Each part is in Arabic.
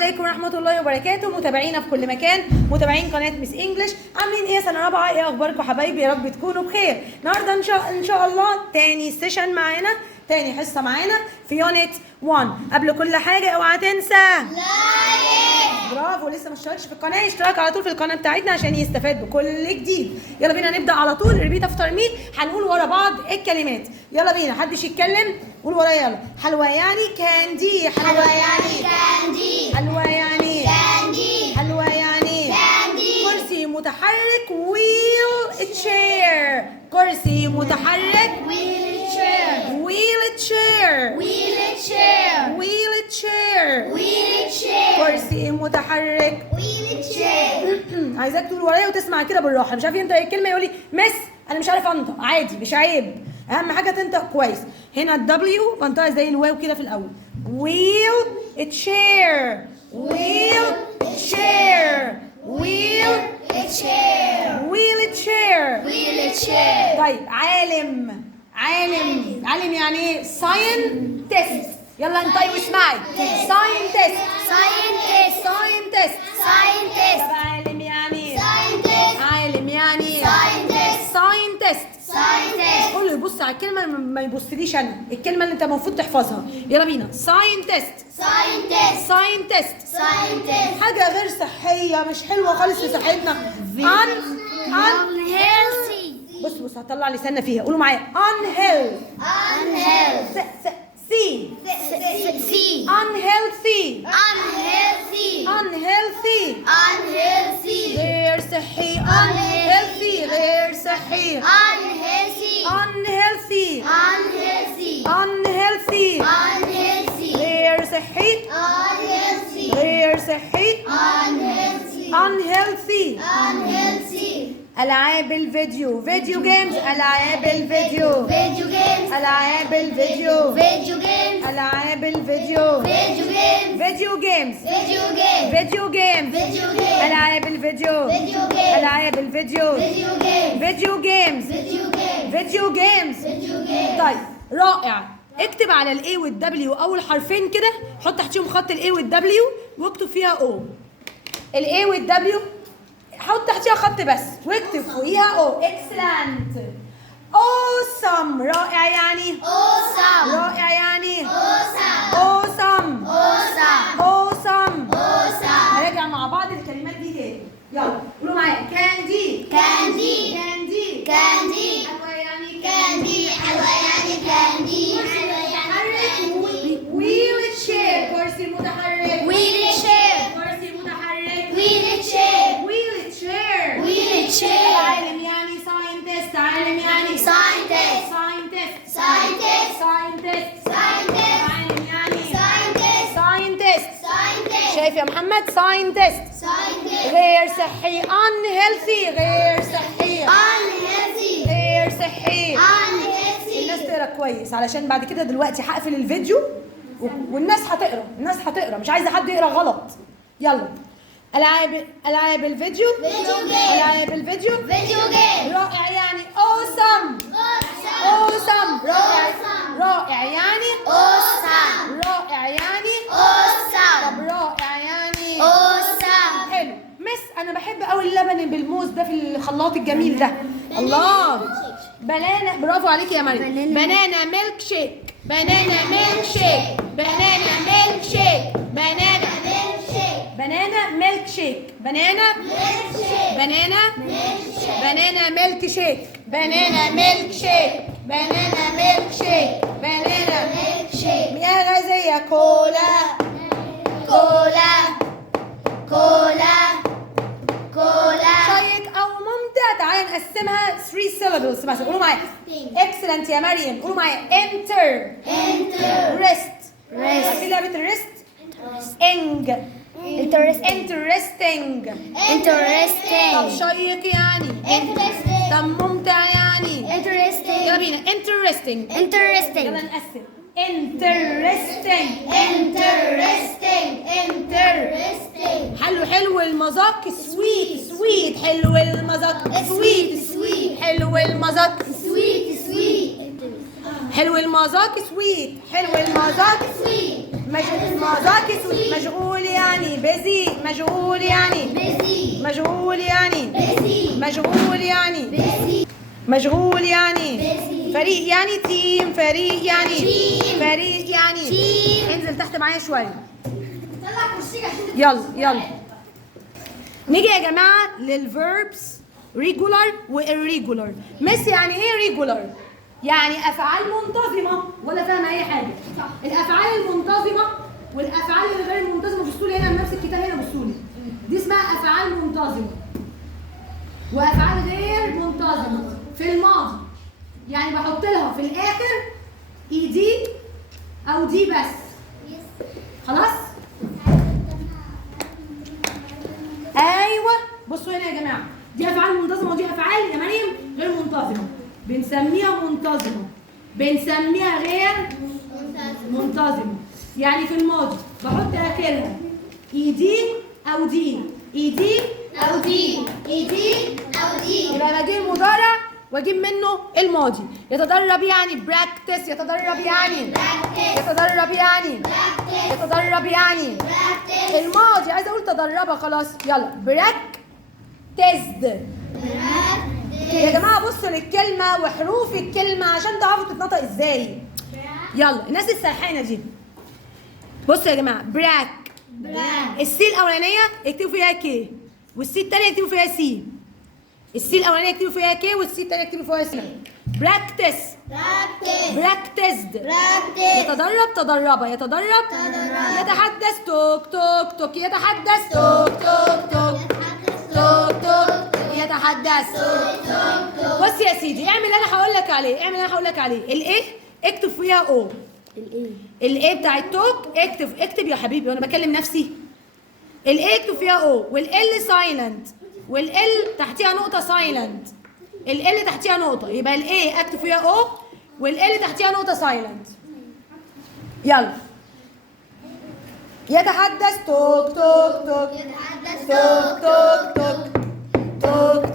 عليكم ورحمة الله وبركاته، متابعينا في كل مكان، متابعين قناة مس انجلش. عاملين ايه سنة رابعة؟ ايه اخباركم حبايبي؟ يا رب تكونوا بخير. النهارده ان شاء الله تاني سيشن معانا، تاني حصة معانا في يونت 1. قبل كل حاجة اوعى تنسى لايك. برافو، لسه ما اشتركش في القناة يشترك على طول في القناة بتاعتنا عشان يستفاد بكل جديد. يلا بينا نبدأ على طول. ريبيت افتر مي، هنقول ورا بعض الكلمات. يلا بينا، محدش يتكلم، قول ورايا يلا. حلوة يعني كاندي، حلوة يعني كاندي، حلوة يعني كاندي، حلوة يعني كاندي. كرسي متحرك ويل تشير، كرسي متحرك wheel chair, ويل تشير، wheel chair, ويل تشير، wheel chair, كرسي متحرك. wheel chair. عايزاك تقول ورايا وتسمع كده بالراحه، مش عارف ينطق الكلمه يقول لي مس انا مش عارف انطق، عادي مش عيب، اهم حاجه تنطق كويس. هنا الدبليو بنطقها زي الواو كده في الاول. ويل تشير، ويل تشير، ويل chair, ويل تشير. wheel chair, طيب عالم، عالم يعني ايه؟ ساينتست. يلا انطقي واسمعي. ساينتست، scientist, ساينتست. scientist, طب عالم يعني scientist, عالم يعني scientist, ساينتست. scientist, كله يبص على الكلمه، ما يبصليش انا، الكلمه اللي انت المفروض تحفظها. يلا بينا. ساينتست، scientist, ساينتست. scientist, حاجه غير صحيه، مش حلوه خالص لصحتنا. unhealthy, بص هطلع لساننا فيها، قولوا معايا. unhealthy، unhealthy, سي unhealthy، unhealthy, unhealthy، unhealthy, غير صحي. unhealthy، غير صحي. unhealthy, unhealthy، unhealthy, unhealthy، unhealthy, غير صحي، unhealthy, غير صحي. unhealthy, unhealthy. unhealthy. ألعاب الفيديو، فيديو جيمز، ألعاب الفيديو، Video games, ألعاب الفيديو، video games, ألعاب الفيديو، video games, فيديو جيمز، video games, فيديو جيمز، video games, ألعاب الفيديو، video games, ألعاب الفيديو، video games, فيديو جيمز، video games, فيديو جيمز. video games. طيب رائع. اكتب على الاي والدبليو اول حرفين كده، حط تحتيهم خط الاي والدبليو واكتب فيها او. الاي والدبليو حط تحتيها خط بس واكتب فوقيها او. اكسلنت. اوسم، رائع يعني Awesome, رائع يعني awesome, اوسم، awesome, اوسم. awesome. هنرجع مع بعض الكلمات دي تاني. يلا قولوا معايا. كاندي، Candy, كاندي، candy, حلوة يعني candy, حلوة يعني candy, ويل تشير، كرسي متحرك. wheel chair, كرسي متحرك. wheel chair, ويل تشير. wheel chair, عالم يعني ساينتست، عالم يعني scientist, ساينتست، scientist, ساينتست. scientist, عالم يعني scientist, ساينتست. scientist, شايف يا محمد؟ ساينتست. scientist, غير صحي. unhealthy، غير صحي، unhealthy, غير صحي. الناس unhealthy, تقرا كويس علشان بعد كده دلوقتي هقفل الفيديو والناس هتقرا، مش عايزه حد يقرا غلط. يلا. العاب الفيديو، video game, العاب الفيديو. video game, رائع يعني awesome، awesome. رائع يعني awesome, رائع يعني awesome, طب رائع يعني awesome, حلو. مس انا بحب قوي اللبن بالموز ده في الخلاط الجميل ده. الله. بنانا، برافو عليكي يا مريم. بنانا ميلك شيك، بنانا ميلك شيك، بنانا ميلك شيك، بنانا بنانا ميلك شيك، بنانا بنانا بنانا ميلك شيك، بنانا ميلك شيك، بنانا ميلك شيك، بنانا مياه غازية. كولا، cola, cola, cola, شيق او ممتع. تعالى نقسمها 3 syllables مثلا. قولوا معايا. excellent يا مريم. قولوا معايا. enter، enter, rest. Rest. عارفين لعبة الريست؟ ing، interesting. طب interesting, شيق يعني، interesting, طب ممتع يعني. يلا interesting, بينا. interesting. يلا interesting, نقسم. interesting، interesting, inter. حلو المذاق. sweet، حلو المذاق. sweet, حلو المذاق. sweet, حلو المذاق. سويت. حلو المذاق. sweet, المذاق سويت. مشغول يعني busy مشغول يعني busy مشغول يعني busy مشغول يعني busy مشغول يعني busy فريق يعني تيم فريق يعني Team. فريق يعني Team. انزل تحت معايا شويه طلع كرسيك عشان يلا يلا نيجي يا جماعه للفيربس ريجولار وإيريجولار. مس يعني ايه ريجولار؟ يعني افعال منتظمه ولا فاهمه اي حاجه؟ الافعال المنتظمه والافعال الغير منتظمه. بصوا لي هنا نفس الكتاب هنا بصوا لي دي اسمها افعال منتظمه وافعال غير منتظمه في الماضي. يعني بحط لها في الاخر اي دي او دي بس. خلاص؟ ايوه بصوا هنا يا جماعه دي افعال منتظمه ودي افعال يا مريم غير منتظمه. بنسميها منتظمه بنسميها غير منتظمه. يعني في الماضي بحط اخرها اي دي او دي اي دي أو دي إي دي أو دي يبقى بجيب المضارع واجيب منه الماضي. يتدرب يعني براكتس يتدرب يعني يتدرب يعني يتدرب يعني الماضي عايزه اقول تدربها خلاص. يلا براكتسد. يا جماعه بصوا للكلمه وحروف الكلمه عشان تعرفوا تتنطق ازاي. يلا الناس السرحانه دي بصوا يا جماعه براك السي الاولانيه اكتبوا فيها كي والسي الثانيه اكتبوا فيها سي. السي الاولانيه اكتبوا فيها كي والسي الثانيه اكتبوا فيها سي. براكتس براكتسد يتدرب تدرب يتدرب يتحدث توك توك توك يتحدث توك توك توك توك توك يتحدث. بص يا سيدي اعمل اللي انا هقول لك عليه اعمل اللي انا هقول لك عليه. الايه اكتب فيها او. الايه بتاعت توك اكتب يا حبيبي وانا بكلم نفسي. الايه اكتب فيها او والال سايلنت والال تحتيها نقطه سايلنت. ال تحتيها نقطه يبقى الايه اكتب فيها او والال تحتيها نقطه سايلنت. يلا يتحدث توك توك توك توك توك توك توك توك.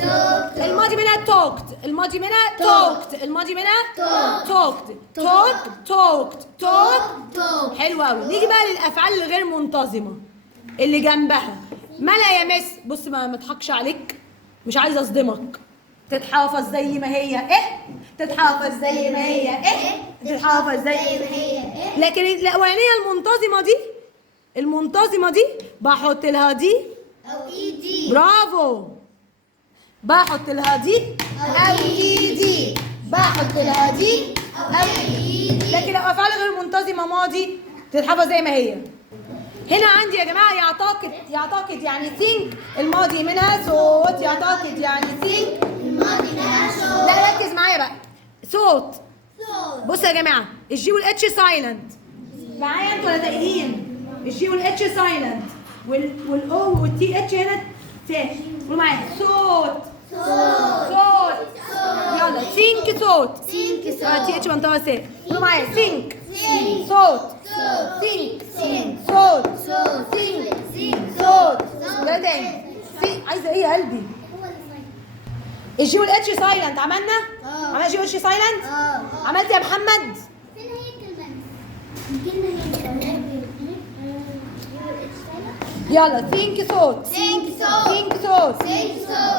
الماضي منها توكت الماضي منها توكت الماضي منها توكت توك توكت توك. حلو قوي. نيجي بقى للافعال الغير منتظمه اللي جنبها. ملا يا مس بص ما اضحكش عليك مش عايزه اصدمك. تتحافظ زي ما هي ايه تتحافظ زي ما هي ايه تتحافظ زي ما هي ايه. لكن الاولانيه المنتظمه دي بحط لها دي أو إي دي برافو. بحط لها دي او اي دي بحط لها دي او اي دي. لكن لو افعال غير منتظمه ماضي تتحفظ زي ما هي. هنا عندي يا جماعه يعتقد يعني think الماضي منها صوت. يعتقد يعني think الماضي منها صوت. لا ركز معايا بقى صوت. بصوا يا جماعه الجي والاتش سايلنت معايا انتوا ولا تايهين؟ الجي والاتش سايلنت والاو والتي اتش هنا ساكن. قولوا معايا صوت صوت. يلا think صوت تي اتش منطقه ساكن. قولوا معايا think صوت think صوت think صوت. ده تاني عايزه ايه يا قلبي؟ الجي والاتش سايلنت عملنا عملنا جي والاتش سايلنت. عملت يا محمد؟ فين هي الكلمة؟ يلا think صوت think صوت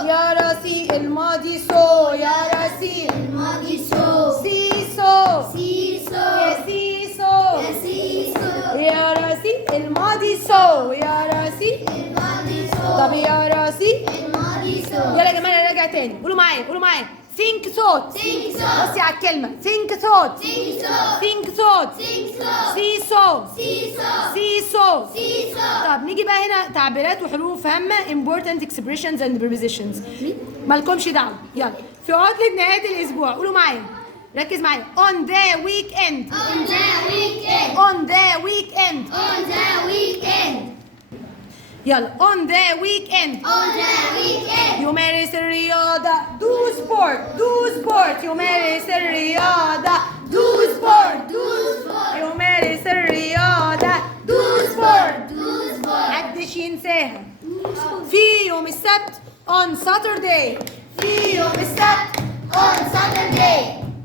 يا راسي الماضي سو يا راسي الماضي سو سي سو سيسو يا سي سو سيسو يا راسي الماضي سو يا راسي. الماضي سو طب يا راسي الماضي سو. يلا يا جماعه نرجع تاني. قولوا معايا think صوت. think صوت بصي على الكلمه think صوت think صوت think صوت think صوت سي سو سيسو سي سو. سيسو. طب نيجي بقى هنا تعبيرات وحروف هامه important expressions and prepositions مالكمش دعوه. يلا في عطله نهايه الاسبوع قولوا معايا ركز معايا on the weekend on the weekend on the weekend on the weekend يلا on the weekend on the weekend يمارس الرياضة do sport يمارس الرياضة do sport يمارس الرياضة do sport محدش ينساها. في يوم السبت on Saturday في يوم السبت on Saturday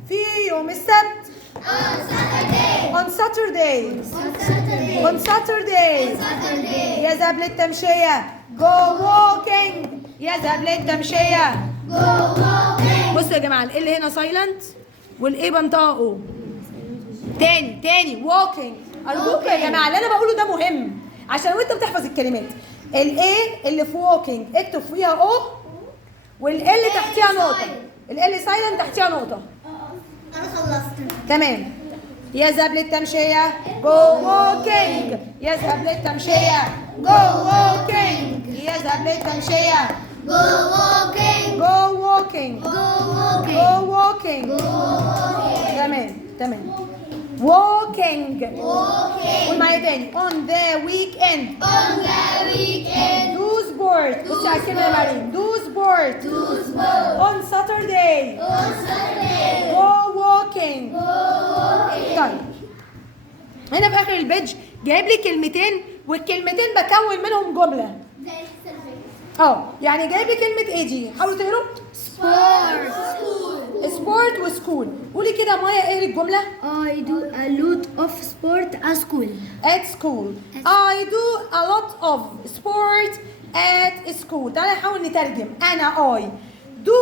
في يوم السبت on Saturday on Saturday. On Saturday. on Saturday. Saturday. يذهب للتمشية. go walking. يذهب للتمشية. Go walking. بصوا يا جماعة ال هنا سايلنت والايه بنطقه. تاني walking. أرجوكوا يا جماعة اللي أنا بقوله ده مهم عشان وأنت بتحفظ الكلمات. الايه اللي في walking اكتب فيها او والال تحتيها نقطة. ال سايلنت تحتيها نقطة. أنا خلصت. تمام. يذهب للتمشية. go walking. يذهب للتمشية. go walking. يذهب للتمشية. Go walking. go walking. Go walking. go walking. Go walking. تمام. walking. Walking. قول معايا تاني. on the weekend. On the weekend. do sport. بصي على الكلمة يا مريم. do sport. Do sport. on Saturday. On Saturday. go walking. Go walking. طيب هنا في اخر البيج جايب لي كلمتين والكلمتين بكون منهم جمله. يعني جايب لي كلمه ايه دي؟ حاولوا تقروا. Sport. School. سبورت وسكول. قولي كده مايا اقري الجمله. I do a lot of sport at school. at school. I do a lot of sport at school. تعالى نحاول نترجم. انا I do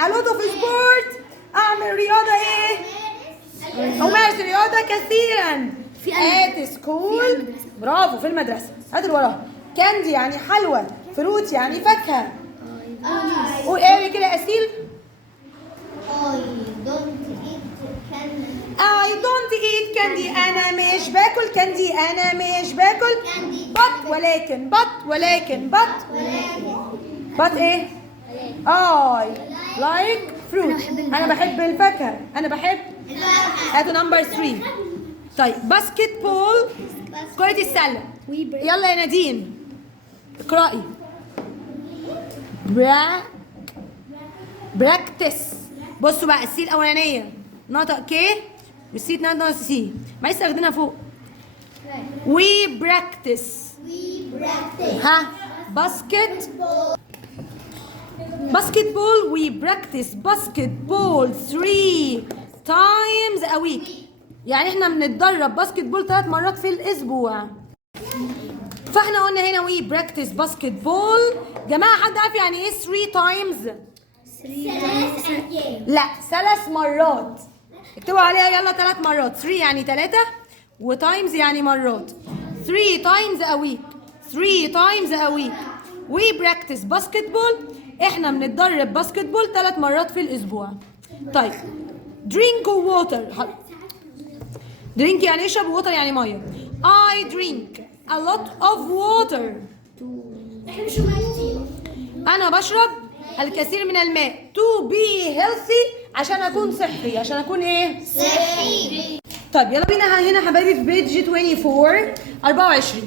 a lot of sport. اعمل رياضه ايه؟ أمارس الرياضة كثيرا في at school. برافو في المدرسة. هات اللي وراها. كاندي يعني حلوى. فروت يعني فاكهة. قول ايه كده أسيل. I don't eat candy. أنا مش باكل كاندي. أنا مش باكل but ولكن but إيه؟ I like fruit. أنا بحب الفاكهة. أنا بحب. هاتوا نمبر 3. طيب باسكت بول كرة السلة. يلا يا نادين اقرأي. براكتس. بصوا بقى السي الأولانية نطق كي والسي التانية نطق سي. معلش استخدمها فوق. We practice. ها باسكت بول. We practice basketball 3 times a week. يعني احنا بنتدرب باسكت بول 3 مرات في الاسبوع. فاحنا قلنا هنا we practice basketball. جماعه حد عارف يعني ايه 3 times؟ لا 3 مرات. اكتبوا عليها يلا 3 مرات. 3 يعني 3 وتايمز يعني مرات. 3 times a week. 3 times a week. we practice basketball. احنا بنتدرب باسكت بول 3 مرات في الاسبوع. طيب drink water. drink يعني يشرب ووتر يعني ميه. I drink a lot of water. انا بشرب الكثير من الماء. to be healthy عشان اكون صحي. عشان اكون ايه؟ صحي. طيب يلا بينا هنا حبايبي في بيج 24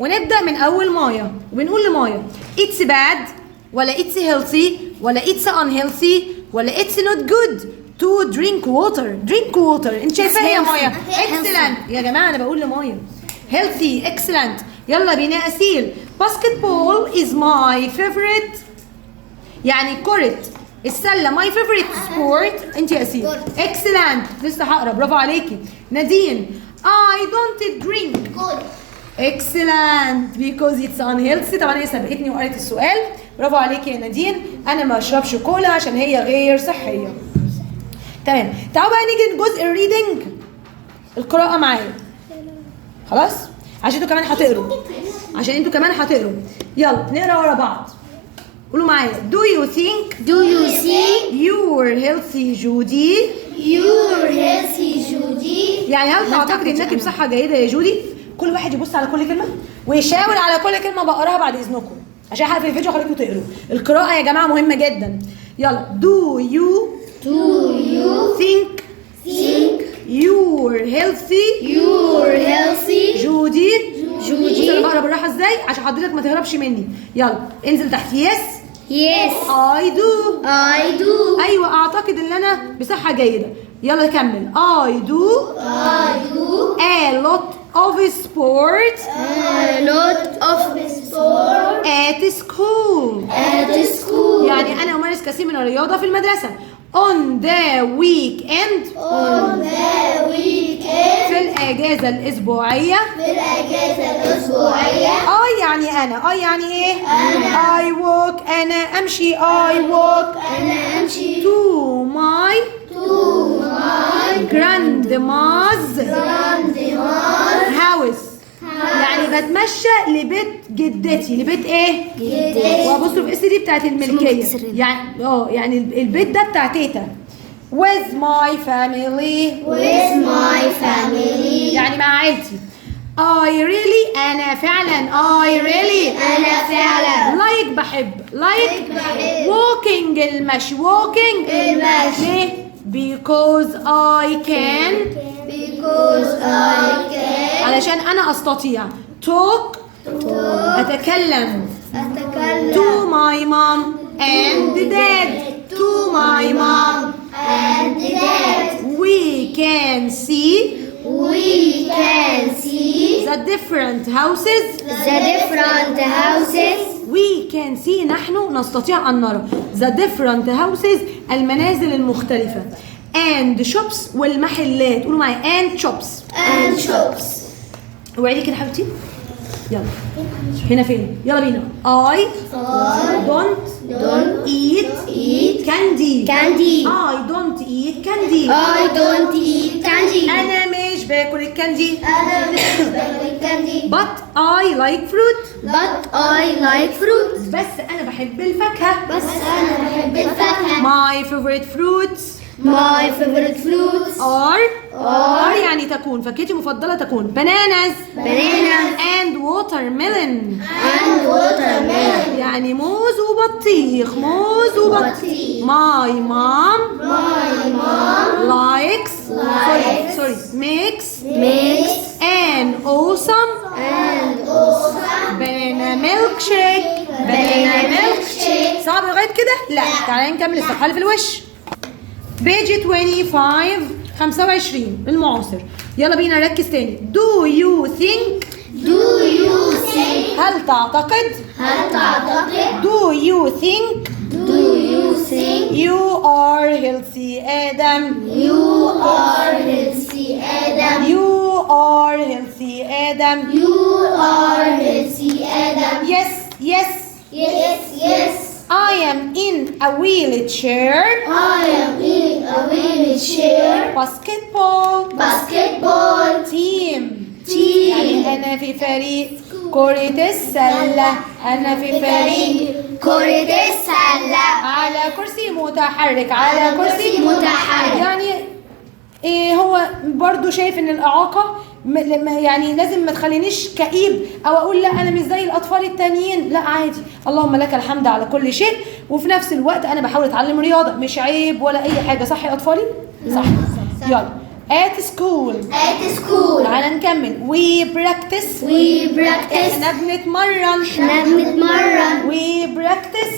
ونبدا من اول مايا وبنقول لمايا it's bad ولا it's healthy ولا it's unhealthy ولا it's not good to drink water. انت شايفاها ايه يا مايا؟ excellent. يا جماعه انا بقول لمايا healthy excellent. يلا بينا اسيل. basketball is my favorite. يعني كرة السلة my favorite sport. انت يا اسيل excellent. لسه هقرا. برافو عليكي. نادين I don't drink. Good. excellent because it's unhealthy. طبعا هي سبقتني وقرأت السؤال. برافو عليكي يا نادين. انا ما اشربش كولا عشان هي غير صحيه. تمام. تعالوا بقى نيجي لجزء الريدنج. القراءه معايا خلاص عشان انتوا كمان هتقروا. يلا نقرا ورا بعض. قولوا معايا. do you think you're healthy جودي؟ يعني هل تعتقد انك بصحه جيده يا جودي؟ كل واحد يبص على كل كلمه ويشاور على كل كلمه بقراها بعد اذنكم عشان هقفل الفيديو وخليكم تقروا. القراءه يا جماعه مهمه جدا. يلا do you think you're healthy جودي؟ بص انا بقرا بالراحه ازاي عشان حضرتك ما تهربش مني. يلا انزل تحت. Yes. I do. I ايوه اعتقد ان انا بصحه جيده. يلا كمل. I do a lot of sport a lot of sport at school. يعني انا امارس كثير من الرياضه في المدرسه. on the weekend On the weekend. في الأجازة الأسبوعية. في الأجازة الأسبوعية. I يعني أنا. I يعني إيه؟ I walk. أنا أمشي. I walk أنا أمشي to my grandma's house. يعني بتمشى لبيت جدتي. لبيت ايه؟ جدتي. وابصوا الاس دي بتاعت الملكيه. يعني يعني البيت ده بتاع تيتا. with my family. with my family. يعني مع عيلتي. I really أنا فعلا. I really أنا فعلا like بحب. like بحب. walking المشي. walking المشي. ليه؟ because I can. because I can علشان أنا أستطيع. talk أتكلم أتكلم to my mom and dad. to my mom and dad. we can see We can see the different houses. The different houses. we can see نحن نستطيع أن نرى the different houses المنازل المختلفة and shops والمحلات. قولوا معايا and shops. and shops. وعيدي كده حبيبتي. يلا هنا فين؟ يلا بينا. I don't eat candy. Candy. I don't eat candy. I don't eat candy. أنا مش باكل الكاندي. أنا مش باكل الكاندي. but I like fruit. But I like fruit. بس أنا بحب الفاكهة. بس أنا بحب الفاكهة. my favorite fruits My favorite fruits are يعني تكون. فاكهتي المفضلة تكون bananas and watermelon. and watermelon. يعني موز وبطيخ. موز وبطيخ. my mom likes makes an awesome banana milkshake. صعب لغاية كده؟ لا. تعالى نكمل الصفحة اللي في الوش. بيج 25 المعاصر. يلا بينا نركز تاني. do you think Do you think هل تعتقد هل تعتقد do you think Do you think you are healthy آدم. you are healthy Adam you are healthy آدم. You are healthy Adam yes Yes I am in a wheelchair. I am in a wheelchair basketball team. team يعني أنا في فريق كرة السلة. أنا في فريق كرة السلة على كرسي متحرك. على كرسي متحرك. يعني إيه هو برضو شايف ان الاعاقه يعني لازم ما تخلينيش كئيب او اقول لا انا مش زي الاطفال التانيين. لا عادي. اللهم لك الحمد على كل شيء. وفي نفس الوقت انا بحاول اتعلم رياضه. مش عيب ولا اي حاجه. صح يا اطفالي؟ صح. يلا at school. تعالى نكمل. we practice. احنا بنتمرن. we practice.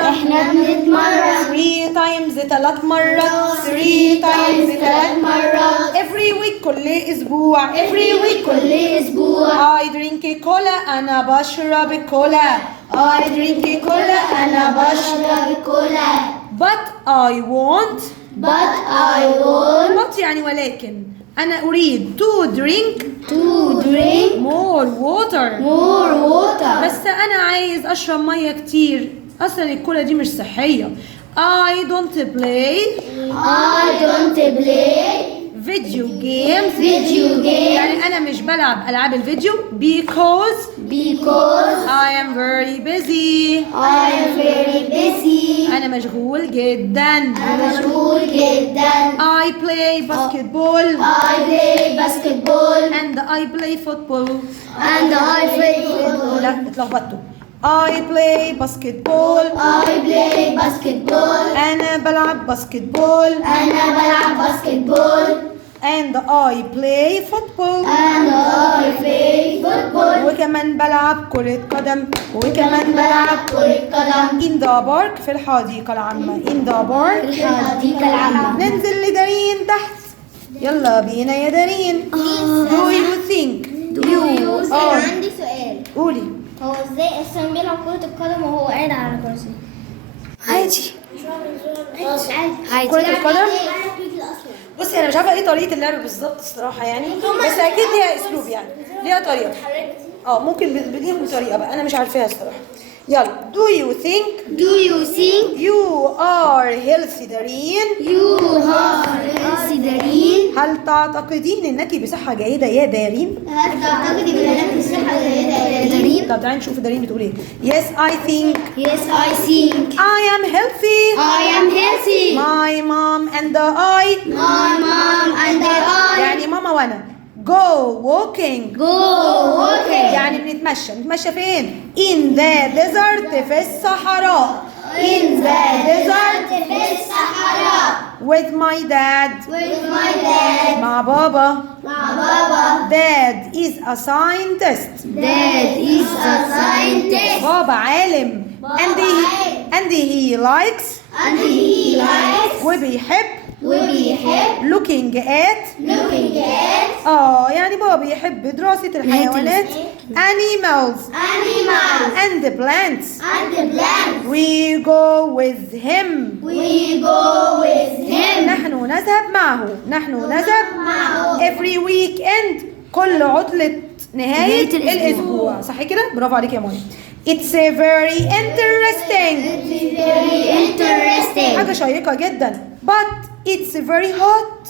احنا بنتمرن. 3 مرات. 3 مرات. every week كل اسبوع. كل أسبوع I drink cola. انا بشرب كولا. I drink cola. انا بشرب كولا but I want يعني ولكن أنا أريد to drink more water. بس أنا عايز أشرب مية كتير. أصلا الكولا دي مش صحية. I don't play video games. يعني أنا مش بلعب ألعاب الفيديو because I am very busy. أنا مشغول جدا. I play basketball and I play football. لا اتلخبطتوا. I play basketball. أنا بلعب باسكتبول. and I play football. وكمان بلعب كرة قدم. in the park في الحديقة العامة. ننزل لدارين تحت. يلا بينا يا دارين. do you think عندي سؤال. قولي. هو ازاي اصلا بيلعب كرة القدم وهو قاعد على كرسي؟ عادي. كرة القدم بصي انا مش عارفه ايه طريقه اللعب بالظبط الصراحه يعني، بس اكيد ليها اسلوب يعني، ليها طريقه. ممكن ليهم طريقه بقى انا مش عارفاها الصراحه. يلا do you think you are healthy دارين؟ هل تعتقدين انك بصحه جيده يا دارين؟ طب تعالي نشوف دارين بتقول ايه. Yes I think I am healthy my mom and I يعني ماما وانا go walking يعني بنتمشى فين؟ in the desert في الصحراء with my dad مع بابا dad is a scientist بابا عالم and he likes وبيحب looking at يعني بابا بيحب دراسة الحيوانات animals and plants we go with him نحن نذهب معه every weekend كل عطلة نهاية الأسبوع. صح كده؟ برافو عليك يا منى. It's very interesting حاجة شيقة جدا but it's very hot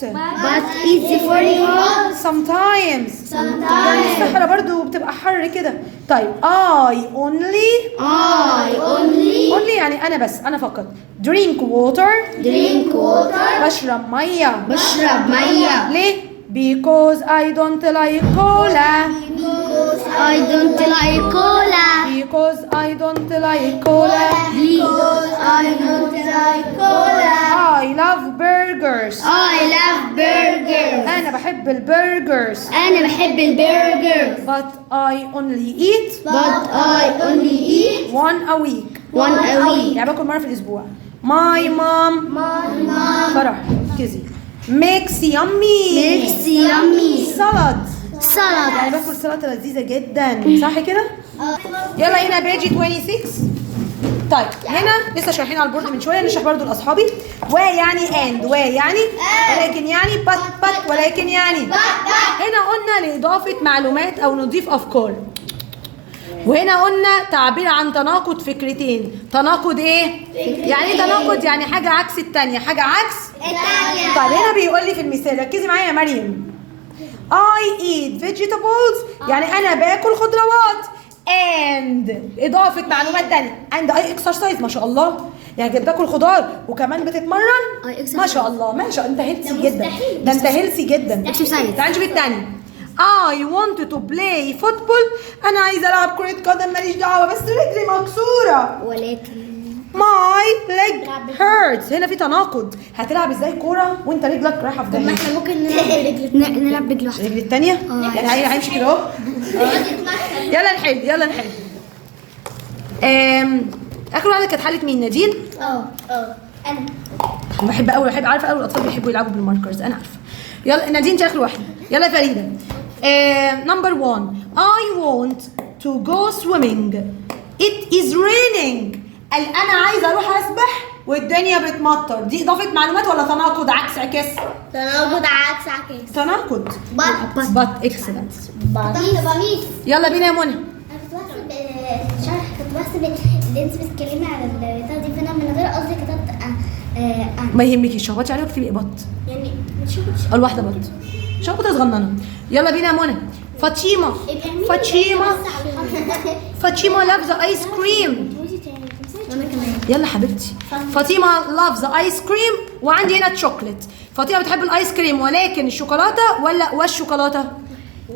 sometimes يعني الصحراء برضو بتبقى حر كده. طيب I only يعني أنا فقط drink water بشرب مية ليه؟ because I don't like cola I love burgers أنا بحب البرجرز but I only eat one a week يعني باكل مرة في الأسبوع. my mom فرح كذي makes yummy salad يعني باكل سلطة لذيذة جدا. صح كده؟ يلا هنا بيجي 26. طيب هنا لسه شارحين على البورد من شويه، نشرح برضو لاصحابي. ويعني and ويعني ولكن يعني but ولكن يعني هنا قلنا لاضافه معلومات او نضيف افكار. وهنا قلنا تعبير عن تناقض فكرتين. تناقض ايه؟ يعني ايه تناقض؟ يعني حاجه عكس الثانيه، حاجه عكس الثانيه. طيب هنا بيقول لي في المثال، ركزي معايا يا مريم. I eat vegetables يعني انا باكل خضروات and اضافه معلومات تانية and I exercise ما شاء الله يعني باكل خضار وكمان بتتمرن ما شاء الله ما شاء الله. انت هيلثي جدا، ده انت هيلثي جدا. تعالي نشوف الثاني. I want to play football انا عايزه العب كره قدم ماليش دعوه بس رجلي مكسوره ولكن my leg hurts. هنا في تناقض. هتلعب ازاي كوره وانت رجلك رايحه في داهيه؟ احنا ممكن نلعب برجل واحده. الرجل الثانيه يعني هيمشي كده اهو. يلا نحل. اخر واحده كانت حاله مين؟ نادين. انا بحب عارفه قوي الاطفال بيحبوا يلعبوا بالماركرز انا عارفه. يلا نادين انت اخر واحده. يلا فريده. نمبر 1 I want to go swimming it is raining. قال انا عايزه اروح اسبح والدنيا بتمطر. دي اضافه معلومات ولا تناقض عكس عكس؟ تناقض but excellent. يلا بينا يا منى. كنت بحسب اللي انت بتتكلمي على البتاع دي فانا من غير قصدي كتبت ما يهمكيش شخبطي عليه واكتبي بط يعني مش الواحده بط شخبطه صغننه. يلا بينا يا منى. فاطمه loves ice cream. يلا حبيبتي. فاطمه loves ice cream وعندي هنا تشوكلت. فاطمه بتحب الايس كريم ولكن الشوكولاته ولا والشوكولاته؟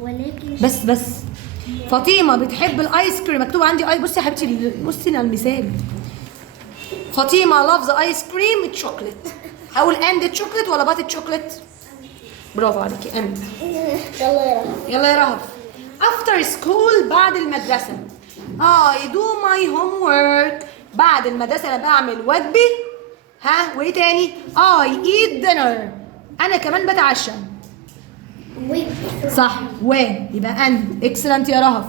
ولكن بس فاطمه بتحب الايس كريم مكتوب عندي بصي يا حبيبتي بصي على المثال. فاطمه loves ice cream chocolate. اقول and chocolate ولا بات chocolate؟ برافو عليكي and. يلا يا رهف. after school بعد المدرسه I do my homework. بعد المدرسه انا بعمل واجبي. وايه تاني؟ I eat dinner. انا كمان بتعشى. صح يبقى and. excellent يا رهف.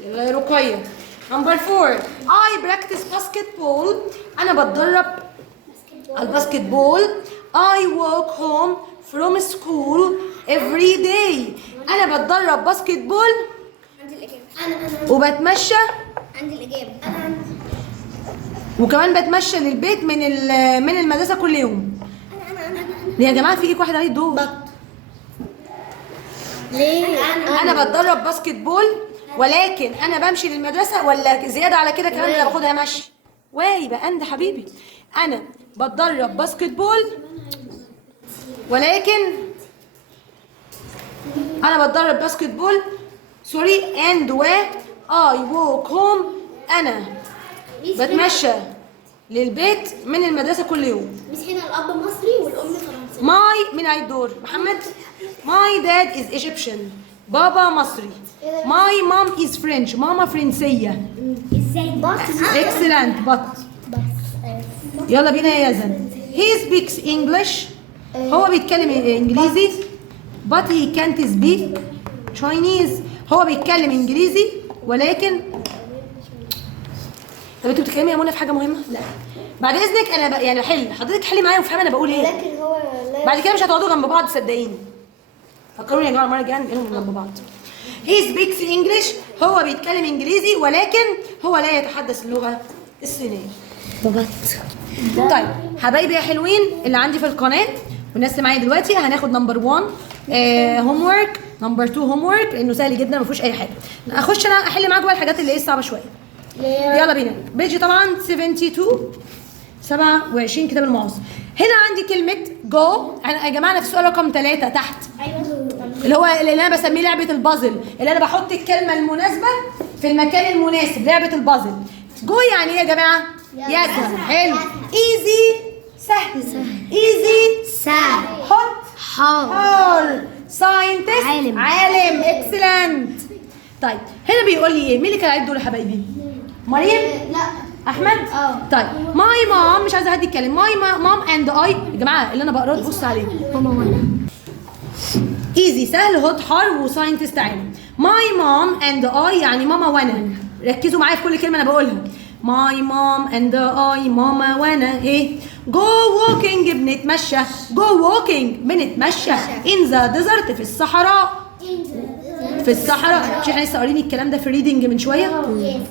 يلا يا رقية. number 4 I practice basketball. انا بتدرب الباسكت بول. I walk home from school every day. انا بتدرب باسكت بول عندي الإجابة. وبتمشى عندي الإجابة. وكمان بتمشى للبيت من المدرسه كل يوم. يا جماعه في ايدك واحد عليه الدور. ليه؟ انا بتدرب باسكت بول ولكن انا بمشي للمدرسه، ولا زياده على كده كمان انا باخدها مشي. يبقى انت حبيبي انا بتدرب باسكت بول ولكن انا بتدرب باسكت بول سوري اند اي ووك هوم. انا بتمشى للبيت من المدرسه كل يوم. مش هنا الأب مصري والأم فرنسية. ماي من عيد دور محمد. ماي داد از ايجيبشن. بابا مصري. ماي مام از فرنش. ماما فرنسيه. ازاي؟ اكسلنت بط. يلا بينا يا يزن. he speaks English. هو بيتكلم انجليزي but he can't speak Chinese. هو بيتكلم انجليزي ولكن طب انتوا بتتكلمي يا منى في حاجه مهمه؟ لا بعد اذنك انا يعني بحل، حضرتك حلي معايا وافهمي انا بقول ايه. لكن هو لا. بعد كده مش هتقعدوا جنب بعض صدقيني. فكروني يا جماعه المره الجايه ننقلهم جنب بعض. he speaks English. هو بيتكلم انجليزي ولكن هو لا يتحدث اللغه الصينيه. طيب حبايبي يا حلوين اللي عندي في القناه والناس اللي معايا دلوقتي، هناخد نمبر 1 هوم ورك، نمبر 2 هوم ورك لانه سهل جدا ما فيهوش اي حاجه. اخش انا احل معاكم بقى الحاجات اللي ايه الصعبه شويه. يلا بينا. بيجي طبعا 27 كتاب المعاصر. هنا عندي كلمه جو. يا جماعه انا في السؤال رقم 3 تحت اللي هو اللي انا بسميه لعبه البازل، اللي انا بحط الكلمه المناسبه في المكان المناسب. لعبه البازل. جو يعني ايه يا جماعه؟ يسهل. حلو. ايزي سهل. ايزي سهل. هوت حار. هار. ساينتست عالم. اكسلنت. طيب هنا بيقول لي ايه؟ مين اللي كان عيد دول يا حبايبي؟ مريم؟ لا. احمد؟ طيب ماي مام مش عايزه حد يتكلم. ماي مام اند اي. يا جماعه اللي انا بقراه تبص عليه. ماما وانا. ايزي سهل. هوت حار. وساينتست عالم. ماي مام اند اي يعني ماما وانا. ركزوا معايا في كل كلمه انا بقولها. ماي مام اند اي ماما وانا. ايه؟ جو ووكينج بنتمشى. جو ووكينج بنتمشى. ان ذا ديزرت في الصحراء. في الصحراء. مش احنا لسه قارين الكلام ده في الريدنج من شويه؟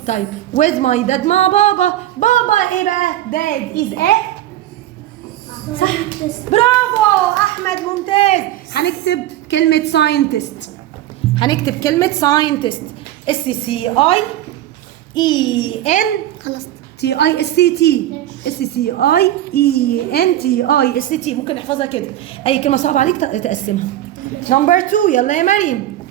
طيب with my dad مع بابا. بابا ايه بقى؟ dad is a صح. برافو احمد ممتاز. هنكتب كلمه scientist. هنكتب كلمه scientist. SCIEN خلصت. TISCT. SCIENTIST. ممكن نحفظها كده. اي كلمه صعبه عليك تقسمها. نمبر 2 يلا يا مريم.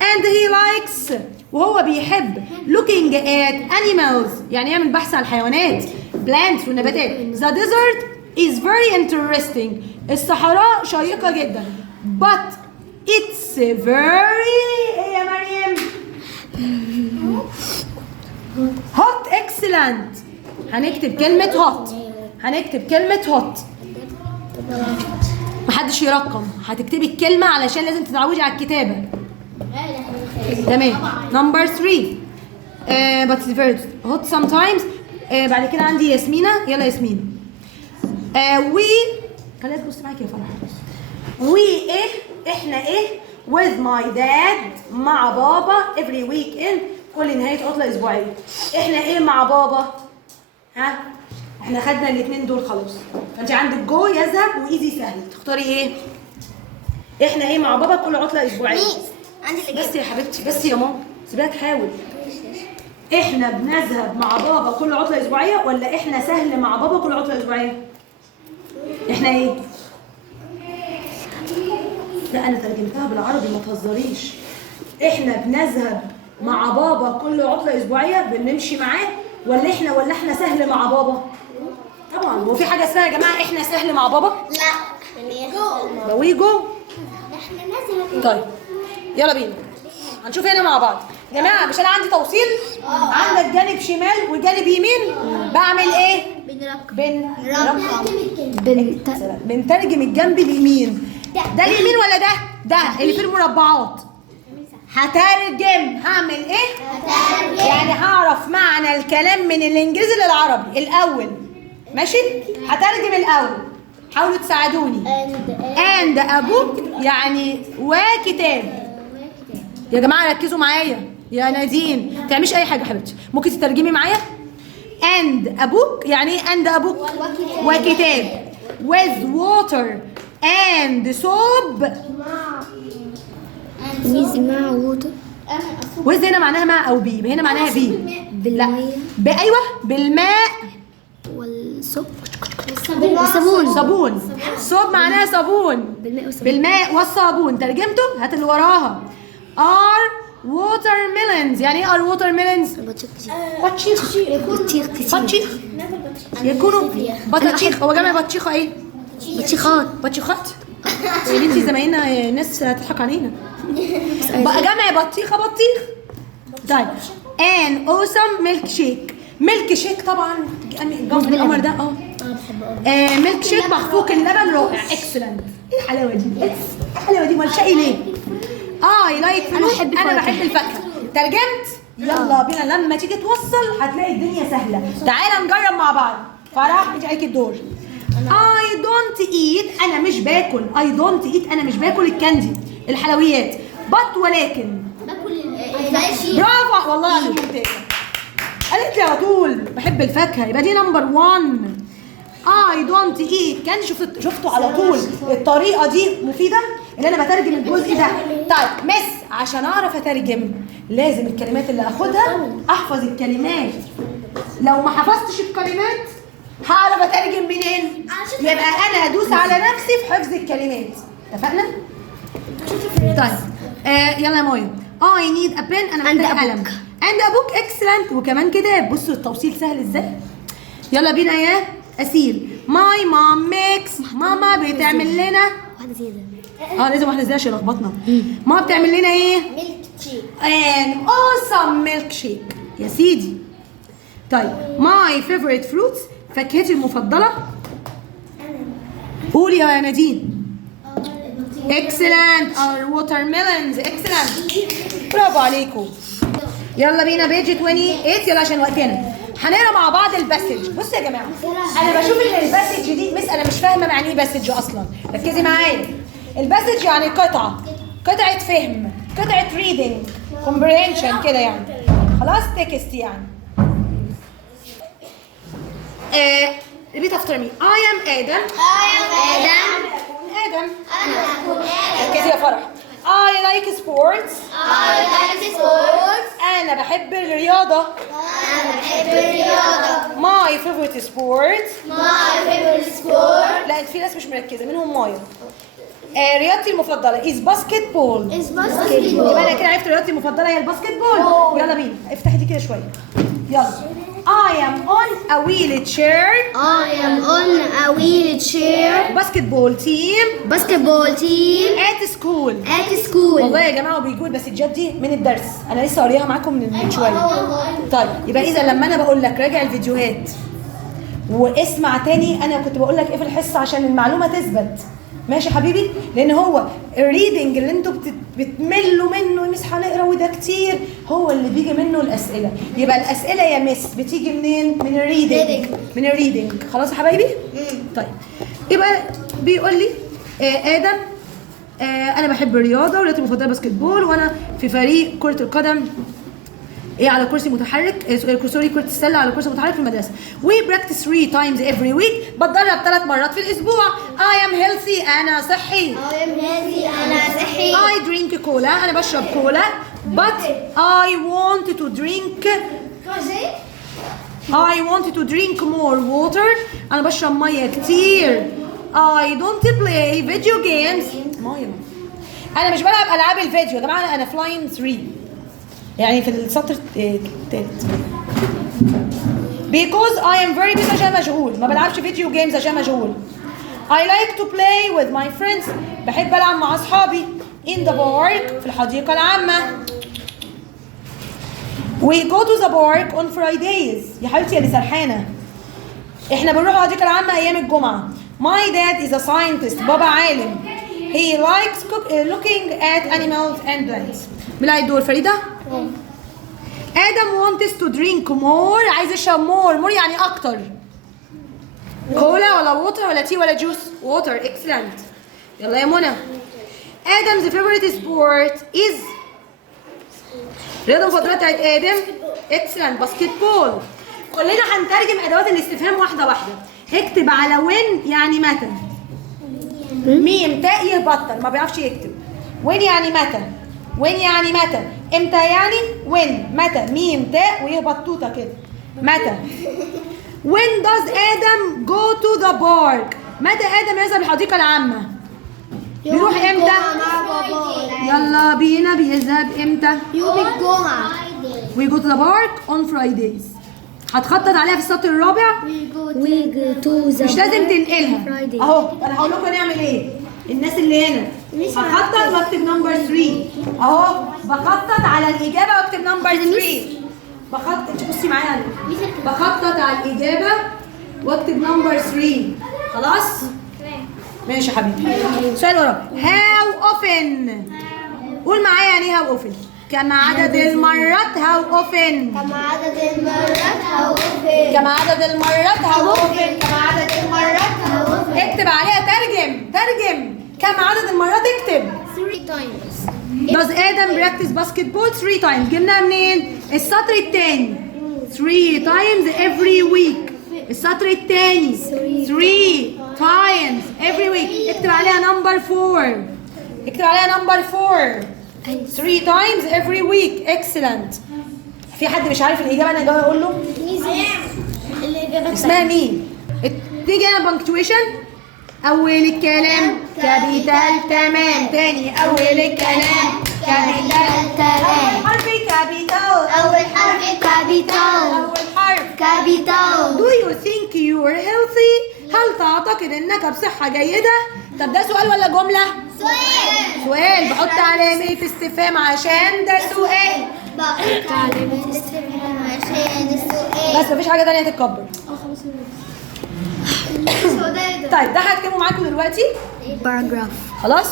and he likes وهو بيحب looking at animals يعني يعمل بحث عن الحيوانات plants والنباتات. the desert is very interesting. الصحراء شيقة جدا but it's very ايه يا مريم؟ hot. excellent. هنكتب كلمة hot. هنكتب كلمة hot. محدش يرقم. هتكتبي الكلمة علشان لازم تتعودي على الكتابة. تمام. نمبر 3 but it's very hot sometimes. بعد كده عندي ياسمينة. يلا ياسمين. خليها تبص معاكي يا فرح. ايه احنا ايه with my dad مع بابا every weekend كل نهاية عطلة أسبوعية. احنا ايه مع بابا؟ ها؟ احنا خدنا الاثنين دول خلاص. فانت عندك جو يذهب وايزي سهل. تختاري ايه؟ احنا ايه مع بابا كل عطلة أسبوعية. عندي الإجابة. بس يا حبيبتي بس يا ماما سيبيها تحاول. احنا بنذهب مع بابا كل عطلة أسبوعية ولا احنا سهل مع بابا كل عطلة أسبوعية؟ احنا ايه؟ لا انا ترجمتها بالعربي ما تهزريش. احنا بنذهب مع بابا كل عطلة أسبوعية بنمشي معاه ولا احنا سهل مع بابا؟ طبعا هو في حاجة اسمها يا جماعة احنا سهل مع بابا؟ لا. ده ويجو. احنا نازل. طيب يلا بينا هنشوف هنا مع بعض يا جماعه. مش انا عندي توصيل؟ عندك جانب شمال وجانب يمين. بعمل ايه؟ بنترجم الجنب اليمين. ده اليمين ولا ده اللي فيه المربعات. هترجم. هعمل ايه؟ يعني هعرف معنى الكلام من الانجليزي للعربي الاول. ماشي؟ هترجم الاول. حاولوا تساعدوني. and a book يعني وكتاب. يا جماعه ركزوا معايا يا نادين، ما تعمليش اي حاجه يا حبيبتي، ممكن تترجمي معايا؟ and a book يعني ايه and a book؟ وكتاب. with water and soap. with مع ووتر. with هنا معناها مع او بي، هنا معناها بي. بالمية ايوه بالماء والصب والصابون. صابون. صوب معناها صابون. بالماء والصابون. بالماء والصابون. ترجمته هات اللي وراها. are watermelons يعني ايه are watermelons؟ بطيخ. بطيخ كتير. بطيخ يكونوا بطيخ. هو جمع بطيخه ايه؟ بطيخات. بطيخات. يا بنتي زمايلنا ناس هتضحك علينا. بقى جمع بطيخه بطيخ. طيب an awesome milk shake. ميلك شيك طبعا جنب القمر ده ميلك شيك مخفوق اللبن رائع. اكسلنت. ايه الحلاوه دي؟ ايه الحلاوه دي؟ امال شقي ليه؟ لايك انا بحب الفاكهه. ترجمت؟ يلا بينا لما تيجي توصل هتلاقي الدنيا سهله. تعالى نجرب مع بعض. فرح انت عليكي الدور. I don't eat انا مش باكل. I don't eat انا مش باكل الكاندي الحلويات. but ولكن برافو والله العظيم ممتازه. قالت لي على طول بحب الفاكهه، يبقى دي نمبر 1. I don't eat كان شفتوا على طول الطريقه دي مفيده ان انا بترجم الجزء ده. طيب مس عشان اعرف اترجم لازم الكلمات اللي اخدها احفظ الكلمات. لو ما حفظتش الكلمات هعرف اترجم منين؟ يبقى انا هدوس على نفسي في حفظ الكلمات. اتفقنا؟ طيب يلا يا مايا. I need a pen انا محتاجه قلم. and a book excellent وكمان كتاب. بصوا التوصيل سهل ازاي. يلا بينا يا اسيل. my mom makes ماما بتعمل لنا واحدة زيادة. لازم واحده زياده عشان لخبطنا. ماما بتعمل لنا ايه؟ ميلك شيك. an awesome milk shake يا سيدي. طيب my favorite fruits فاكهتي المفضله. قولي يا نادين. excellent our watermelons excellent. برافو عليكم. يلا بينا بيج 28 يلا عشان وقتنا. هنقرا مع بعض الباسج. بصوا يا جماعه انا بشوف ان الباسج دي مس انا مش فاهمه معنى ايه باسج اصلا. ركزي معايا. الباسج يعني قطعه فهم، قطعه reading comprehension كده يعني. خلاص تكست يعني. repeat after me. I am آدم. آدم. ركزي يا فرح. I like sports. أنا بحب الرياضة. My favorite sport. لا في ناس مش مركزة منهم مايا. رياضتي المفضلة is basketball. يبقى أنا كده عرفت رياضتي المفضلة هي الباسكت بول. يلا بينا افتحي دي كده شوية. يلا. I am on a wheelchair. Basketball team. At school. والله يا جماعه وبيجوا المسجات دي من الدرس، انا لسه قاريها معاكم من شويه. طيب يبقى اذا لما انا بقول لك راجع الفيديوهات واسمع تاني انا كنت بقول لك ايه في الحصه عشان المعلومه تثبت. ماشي يا حبيبي؟ لان هو الريدنج اللي انتوا بتملوا منه مس هنقرا وده كتير هو اللي بيجي منه الاسئله. يبقى الاسئله يا مس بتيجي منين؟ من الريدنج. خلاص يا حبايبي؟ طيب يبقى بيقول لي ادم انا بحب الرياضه ورياضتي المفضله باسكت بول وانا في فريق كره القدم على كرسي متحرك سوري كرة السلة على كرسي متحرك في المدرسة. We practice 3 times every week. بتدرب 3 مرات في الأسبوع. I am healthy أنا صحي. I drink cola أنا بشرب كولا. But I want to drink more water. أنا بشرب مية كتير. I don't play video games. أنا مش بلعب ألعاب الفيديو يا جماعة. أنا flying 3 يعني في السطر الثالث. Because I am very busy عشان مشغول. ما بلعبش فيديو جيمز عشان مشغول. I like to play with my friends. بحب ألعب مع أصحابي. In the park في الحديقة العامة. We go to the park on Fridays. يا حبيبتي يا اللي سرحانة. إحنا بنروح الحديقة العامة أيام الجمعة. My dad is a scientist. بابا عالم. He likes looking at animals and plants. ملاقي الدور فريدة؟ آدم wants to drink more. عايز يشرب more يعني أكتر. كولا ولا ووتر ولا تي ولا جوس؟ water. excellent. يلا يا منى. Adam's favorite sport is الرياضة المفضلة بتاعت آدم excellent باسكت بول. كلنا هنترجم أدوات الاستفهام واحدة واحدة. اكتب على when يعني متى. ميم تاء يبطل ما بيعرفش يكتب. when يعني متى. when يعني متى. امتى يعني when. متى ميم تاء ويه بطوطة كده. متى. when does Adam go to the park. متى آدم يذهب الحديقة العامة. بيروح امتى؟ يلا بينا بيذهب امتى؟ يوم الجمعة. We go to the park on Fridays. هتخطط عليها في السطر الرابع. We go to the مش لازم تنقلها. Friday. اهو انا هقول لكم نعمل ايه. الناس اللي هنا هخطط واكتب نمبر 3. اهو بخطط على الاجابه واكتب نمبر 3. بخطط انت بصي معايا انا. بخطط على الاجابه واكتب نمبر 3. خلاص؟ ماشي يا حبيبي. سؤال ورا. How often. قول معايا يعني ايه how often. كم عدد المرات how often. كم عدد المرات هوفن. كم عدد المرات how often. كم عدد المرات هوفن. اكتب عليها ترجم. كم عدد المرات اكتب. 3 times. Does Adam practice basketball 3 times. جبناها منين؟ السطر الثاني. 3 times every week. السطر الثاني 3 times every week. اكتب عليها نمبر 4. اكتب عليها نمبر 4. 3 times every week. excellent. في حد مش عارف الإجابة أنا جاي أقول له؟ اسمها مين؟ تيجي هنا punctuation. أول الكلام كابيتال تمام. تاني أول الكلام كابيتال تمام. أول حرف كابيتال. أول حرف كابيتال. أول حرف كابيتال. Do you think you're healthy؟ هل تعتقد إنك بصحة جيدة؟ طب ده سؤال ولا جملة؟ سؤال. بحط علامة استفهام عشان ده سؤال. بحط علامة استفهام عشان السؤال. بس مفيش حاجة تانية تتكبر. طيب ده هكتبه معاكم دلوقتي. paragraph. خلاص؟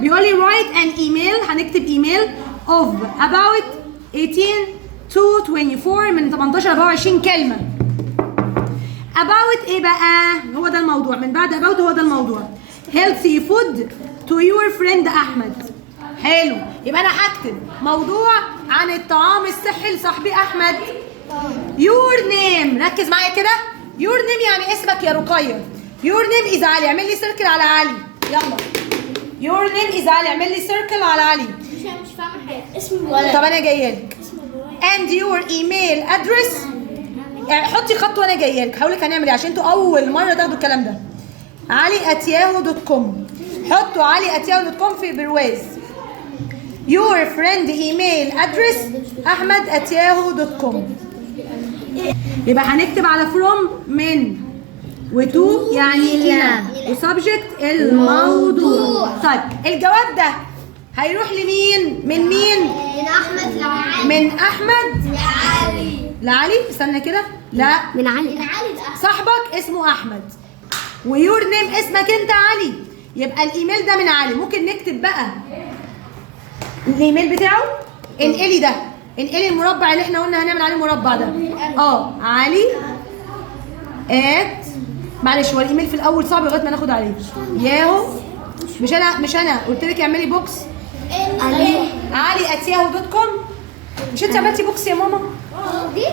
بيقول لي write an email. هنكتب ايميل of about 18 to 24 من 18 ل 24 كلمة. about ايه بقى؟ هو ده الموضوع. من بعد about هو ده الموضوع. healthy food to your friend أحمد. حلو. يبقى أنا هكتب موضوع عن الطعام الصحي لصاحبي أحمد. your name. ركز معايا كده. your name يعني اسمك يا رقية. your name is علي. اعمل لي سيركل على علي. يلا. your name is علي. اعمل لي سيركل على علي. مش فاهمة حاجة. اسم الولد. طب أنا جاية لك. and your email address. يعني حطي خط وأنا جاية لك. هقول لك هنعمل إيه عشان أنتوا أول مرة تاخدوا الكلام ده. ali@yahoo.com. حطوا ali@yahoo.com في برواز. your friend email address ahmed@yahoo.com. يبقى هنكتب على from من وتو يعني إلى وسبجكت الموضوع. طيب الجواب ده هيروح لمين؟ من مين؟ من أحمد لعلي. من أحمد لعلي. لعلي. استنى كده. لا من علي. من علي لأحمد. صاحبك اسمه أحمد ويور نيم اسمك أنت علي. يبقى الإيميل ده من علي. ممكن نكتب بقى الإيميل بتاعه. انقلي ده. انقلي المربع اللي احنا قلنا هنعمل عليه مربع ده. علي معلش هو الايميل في الاول صعب لغايه ما ناخد عليه. ياهو. مش انا قلت لك اعملي بوكس. ali@yahoo.com. مش انت عملتي بوكس يا ماما؟ دي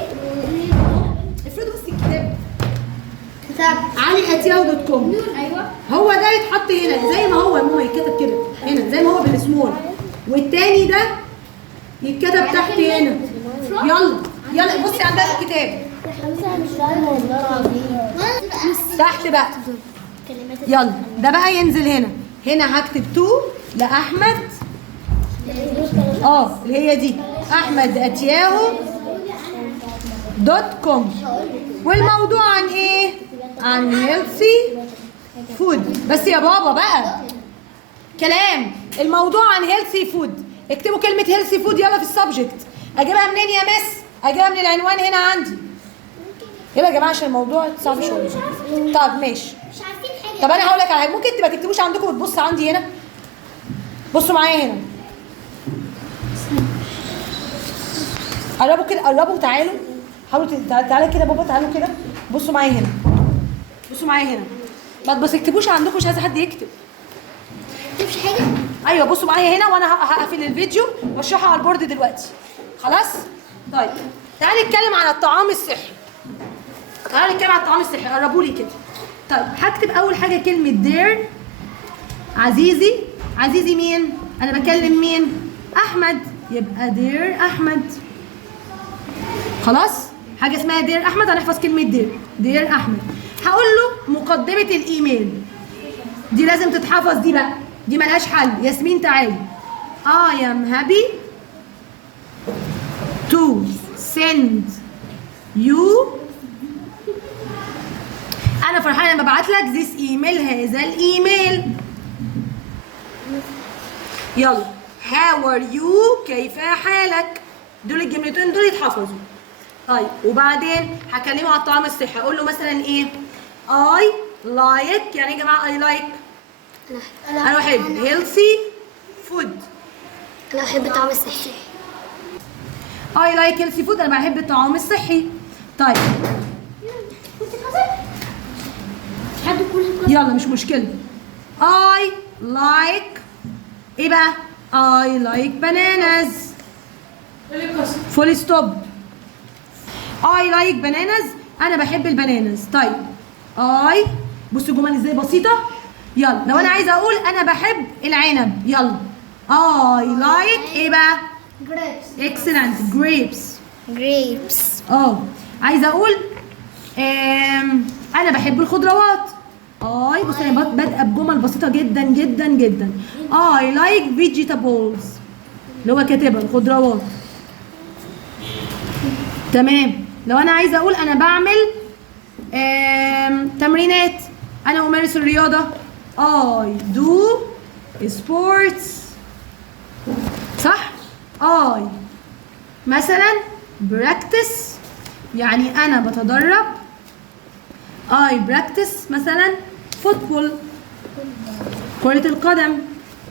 افرضوا بس الكتاب ali@yahoo.com. أيوة. هو ده يتحط هنا زي ما هو ماما يتكتب كده هنا زي ما هو بالسمول. والتاني ده يتكتب تحت هنا. يلا بصي عندها الكتاب تحت بقى. يلا ده بقى ينزل هنا هكتب تو لأحمد. اللي هي دي ahmed@yahoo.com. والموضوع عن ايه؟ عن healthy food. بس يا بابا بقى كلام. الموضوع عن healthy food. اكتبوا كلمة healthy food يلا في السبجكت. اجيبها منين يا مس؟ اجيبها من العنوان هنا عندي. يلا يا جماعة عشان الموضوع صعب شوية. طب ماشي. مش عارفين حاجة. طب انا هقول لك على حاجة. ممكن تبقى تكتبوش عندكم وتبص عندي هنا. بصوا معايا هنا. قربوا كده. قربوا تعالوا. حاولوا تعالى كده بابا. تعالوا كده. بصوا معايا هنا. بصوا معايا هنا، ما تبصوا تكتبوش عندكم، مش عايزه حد يكتب. مفيش حاجة؟ ايوه بصوا معايا هنا، وانا هقفل الفيديو واشرحه على البورد دلوقتي. خلاص؟ طيب تعالي نتكلم عن الطعام الصحي. تعالي نتكلم عن الطعام الصحي، قربوا لي كده. طيب هكتب اول حاجه كلمه دير. عزيزي، عزيزي مين؟ انا بكلم مين؟ احمد، يبقى دير احمد. خلاص؟ حاجه اسمها دير احمد، هنحفظ كلمه دير. دير احمد. هقول له مقدمه الايميل دي لازم تتحفظ، دي بقى دي ملهاش حل. ياسمين تعالي. I am happy to send you. أنا فرحانة لما ببعت لك this email، هذا الإيميل. يلا how are you، كيف حالك. دول الجملتين دول يتحفظوا. طيب وبعدين هكلمه على الطعام الصحي، أقول له مثلا إيه؟ I like، يعني إيه يا جماعة I like؟ أنا بحب healthy food. أنا أحب الطعام الصحي. I like healthy food، أنا بحب الطعام الصحي. طيب يلا مش مشكلة. I like إيه بقى؟ I like bananas. فول ستوب. I like bananas، أنا بحب البنانز. طيب I، بصوا الجمل إزاي بسيطة. يلا لو أنا عايزة أقول أنا بحب العنب، يلا I like إيه بقى؟ grapes. excellent grapes. grapes. عايزة أقول أنا بحب الخضروات. بص أنا بادئة بجمل بسيطة جدا جدا جدا. I like vegetables، اللي هو كاتبها الخضروات. تمام. لو أنا عايزة أقول أنا بعمل تمرينات، أنا أمارس الرياضة. I do sports. صح؟ I مثلا practice، يعني أنا بتدرب. I practice مثلا football، كرة القدم.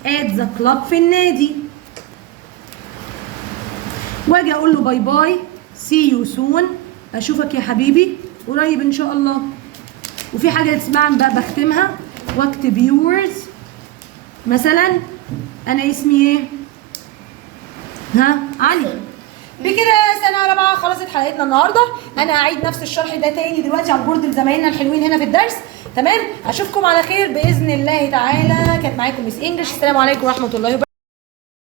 at the club، في النادي. واجي أقول له باي باي see you soon، أشوفك يا حبيبي قريب إن شاء الله. وفي حاجة اسمها بقى بختمها واكتب yours، مثلا أنا اسمي إيه؟ علي. بكده سنة رابعة خلصت حلقتنا النهارده. انا هعيد نفس الشرح ده تاني دلوقتي على البورد لزمايلنا الحلوين هنا في الدرس. تمام؟ اشوفكم على خير باذن الله تعالى. كانت معاكم مس انجلش. السلام عليكم ورحمة الله وبركاته.